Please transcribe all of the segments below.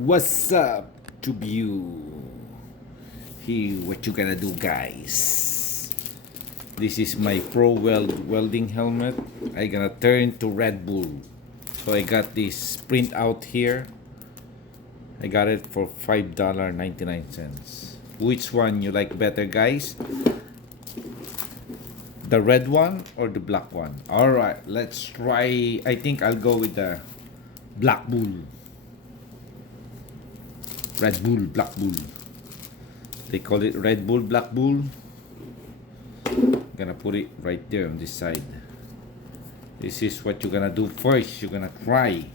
What's up to you? Here, what you gonna do, guys? This is my welding helmet. I gonna turn to Red Bull. So I got this print out here. I got it for $5.99. Which one you like better, guys? The red one or the black one? Alright, let's try. I think I'll go with the Black Bull. Red Bull, Black Bull. They call it Red Bull, Black Bull. Gonna put it right there on this side. This is what you're gonna do first. You're gonna try.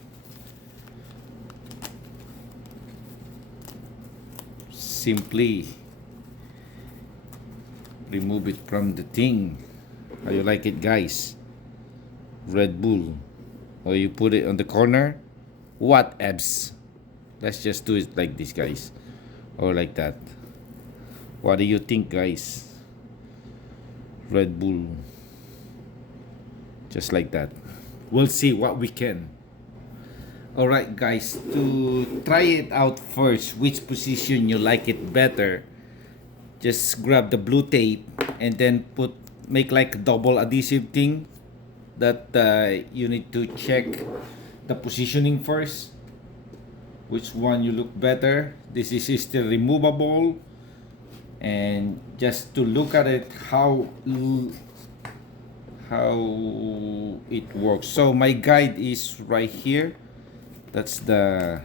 Simply remove it from the thing. How you like it, guys? Red Bull. Or you put it on the corner. What abs? Let's just do it like this, guys. Or like that. What do you think, guys? Red Bull. Just like that. We'll see what we can. Alright, guys. To try it out first, which position you like it better, just grab the blue tape and then make like a double adhesive thing that you need to check the positioning first. Which one you look better. This is still removable, and just to look at it how it works. So my guide is right here. That's my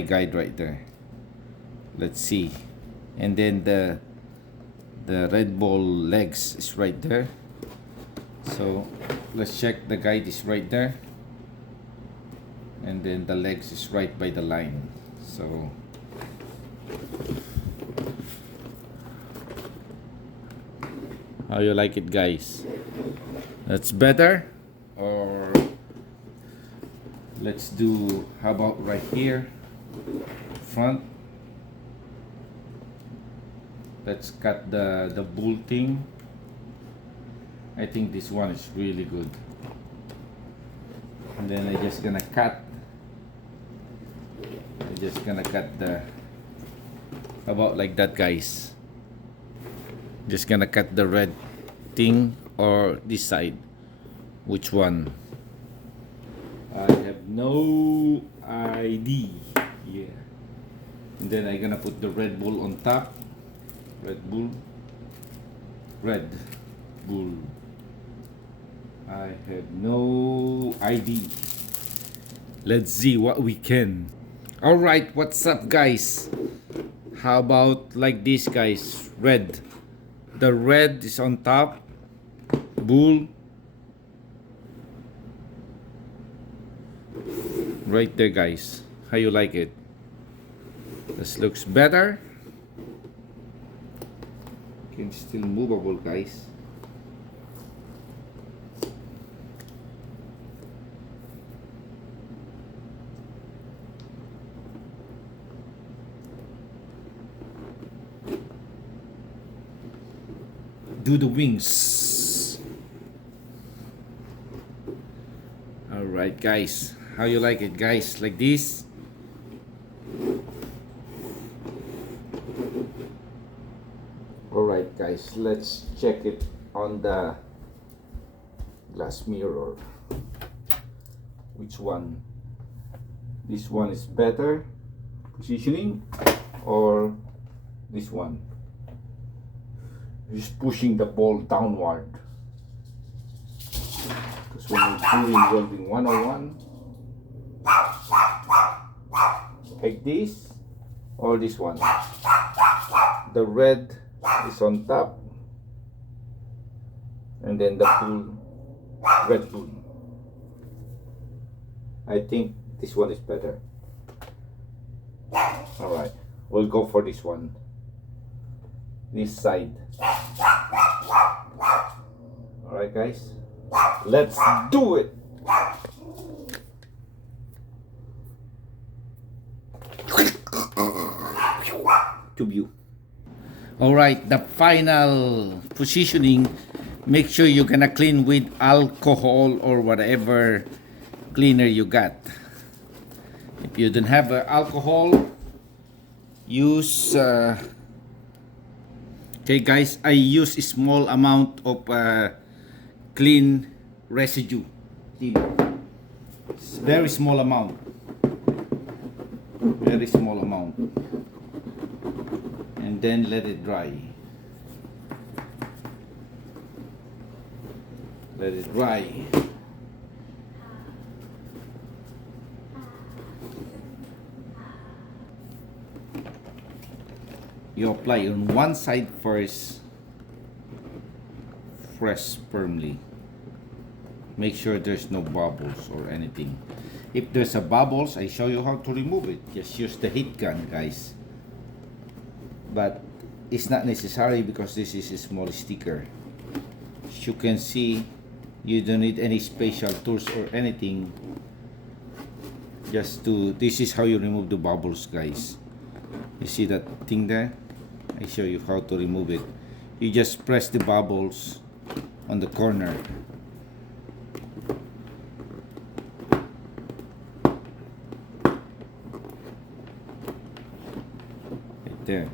guide right there. Let's see. And then the RedBull legs is right there. So let's check. The guide is right there, and then the legs is right by the line. So how you like it, guys? That's better? Or let's do, how about right here, front? Let's cut the bull thing. I think this one is really good. And then I'm just gonna cut the, about like that, guys. Just gonna cut the red thing, or this side. Which one? I have no idea. Yeah. And then I'm gonna put the Red Bull on top. Red Bull. I have no idea. Let's see what we can. Alright, what's up, guys? How about like this, guys? Red. The red is on top. Bull. Right there, guys. How you like it? This looks better. Can still movable, guys. Do the wings. All right, guys. How you like it, guys? Like this? All right, guys. Let's check it on the glass mirror. Which one? This one is better positioning, or this one? Just pushing the ball downward. Because when you're doing welding 101, like this, or this one. The red is on top, and then the Red Bull. I think this one is better. Alright, we'll go for this one. This side. Alright, guys, let's do it. To view. Alright, the final positioning. Make sure you're gonna clean with alcohol or whatever cleaner you got. If you don't have alcohol, use okay guys, I use a small amount of clean residue. It's very small amount. Very small amount. And then let it dry. Let it dry. You apply on one side first, press firmly. Make sure there's no bubbles or anything. If there's a bubbles, I show you how to remove it. Just use the heat gun, guys. But it's not necessary because this is a small sticker. As you can see, you don't need any special tools or anything. This is how you remove the bubbles, guys. You see that thing there? I show you how to remove it. You just press the bubbles on the corner. Right there.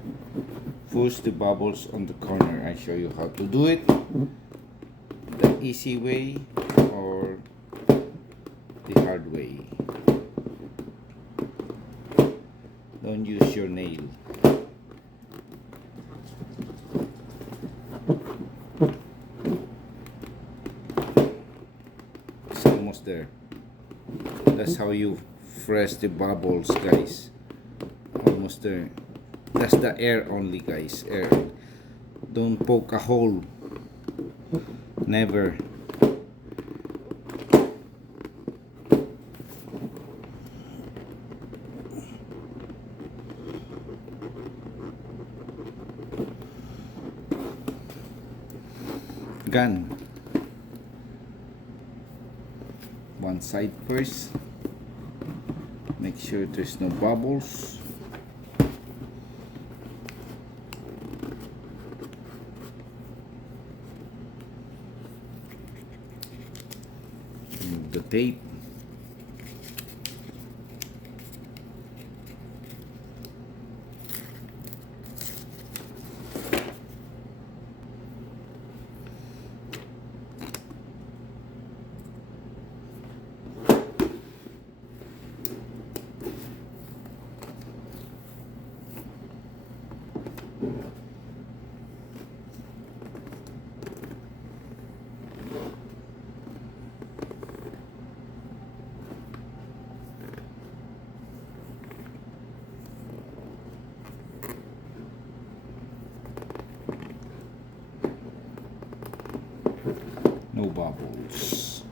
Push the bubbles on the corner. I show you how to do it. The easy way or the hard way. Don't use your nail. It's almost there. That's how you press the bubbles, guys. Almost there. That's the air only, guys. Air. Don't poke a hole. Never. Gun. One side first. Make sure there's no bubbles. Remove the tape. No bubbles.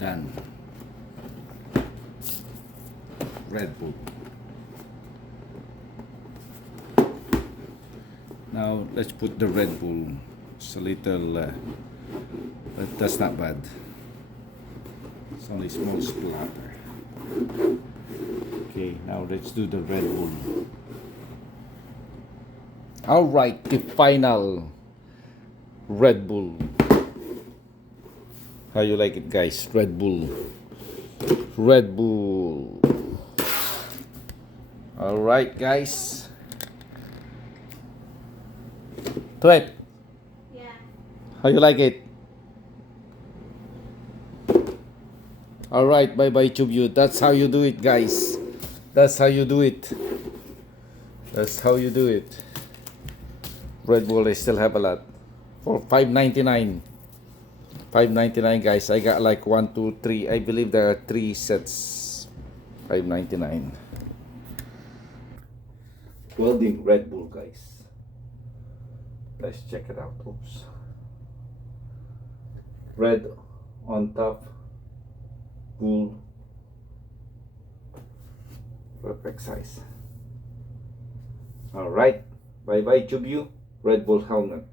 Done. RedBull. Now let's put the RedBull. It's a little, but that's not bad. It's only small splatter. Okay, now let's do the RedBull. All right, the final RedBull. How you like it, guys? RedBull. RedBull. All right, guys. Twet. Yeah. How you like it? All right, bye bye, Tube. That's how you do it, guys. That's how you do it. That's how you do it. RedBull, I still have a lot for $5.99. $5.99, guys. I got like 1, 2, 3. I believe there are 3 sets. $5.99. Welding RedBull, guys. Let's check it out. Oops. Red on top. Bull. Perfect size. All right. Bye bye, Tube. RedBull helmet.